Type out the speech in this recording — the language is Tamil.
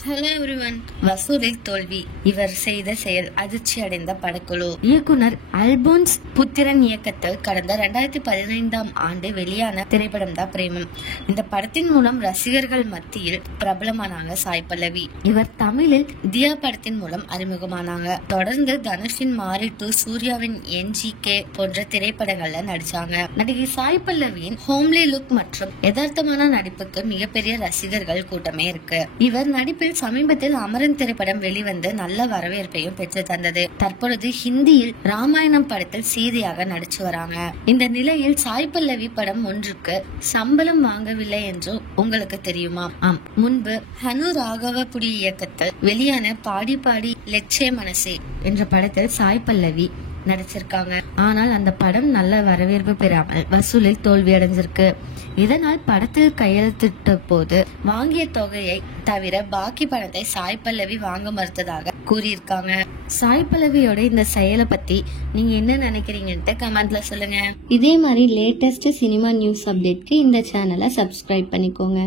Hello everyone. வசூலில் தோல்வி, இவர் செய்த செயல் அதிர்ச்சி அடைந்த படக்குழு. இயக்குனர் அல்போன்ஸ் புத்திரன் இயக்கத்தில் கடந்த 2015ஆம் ஆண்டு வெளியான திரைப்படம் தான் பிரேமம். இந்த படத்தின் மூலம் ரசிகர்கள் மத்தியில் பிரபலமானாங்க சாய் பல்லவி. இவர் தமிழில் தியா படத்தின் மூலம் அறிமுகமானாங்க. தொடர்ந்து தனுஷின் மாரி 2, சூர்யாவின் NGK போன்ற திரைப்படங்கள்ல நடிச்சாங்க. நடிகை சாய் பல்லவியின் ஹோம்லி லுக் மற்றும் யதார்த்தமான நடிப்புக்கு மிகப்பெரிய ரசிகர்கள் கூட்டமே இருக்கு. இவர் நடிப்பில் சமீபத்தில் அமரன் திரைப்படம் வெளிவந்து நல்ல வரவேற்பையும் பெற்று தந்தது. தற்பொழுது ஹிந்தியில் ராமாயணம் படத்தில் சீதையாக நடிச்சு வராங்க. இந்த நிலையில் சாய் பல்லவி படம் ஒன்றுக்கு சம்பளம் வாங்கவில்லை என்று உங்களுக்கு தெரியுமா? ஆம், முன்பு ஹனு ராகவபுடி இயக்கத்தில் வெளியான பாடி பாடி லெச்சே மனசே என்ற படத்தில் சாய் பல்லவி நடிச்சிருக்காங்க. ஆனால் அந்த படம் நல்ல வரவேற்பு பெறாமல் வசூலில் தோல்வி அடைஞ்சிருக்கு. இதனால் படத்தில் கையெழுத்திட்ட போது வாங்கிய தொகையை தவிர பாக்கி பணத்தை சாய் பல்லவி வாங்க மறுத்ததாக கூறியிருக்காங்க. சாய் பல்லவியோட இந்த செயலை பத்தி நீங்க என்ன நினைக்கிறீங்கன்னு கமெண்ட்ல சொல்லுங்க. இதே மாதிரி லேட்டஸ்ட் சினிமா நியூஸ் அப்டேட்க்கு இந்த சேனலை சப்ஸ்கிரைப் பண்ணிக்கோங்க.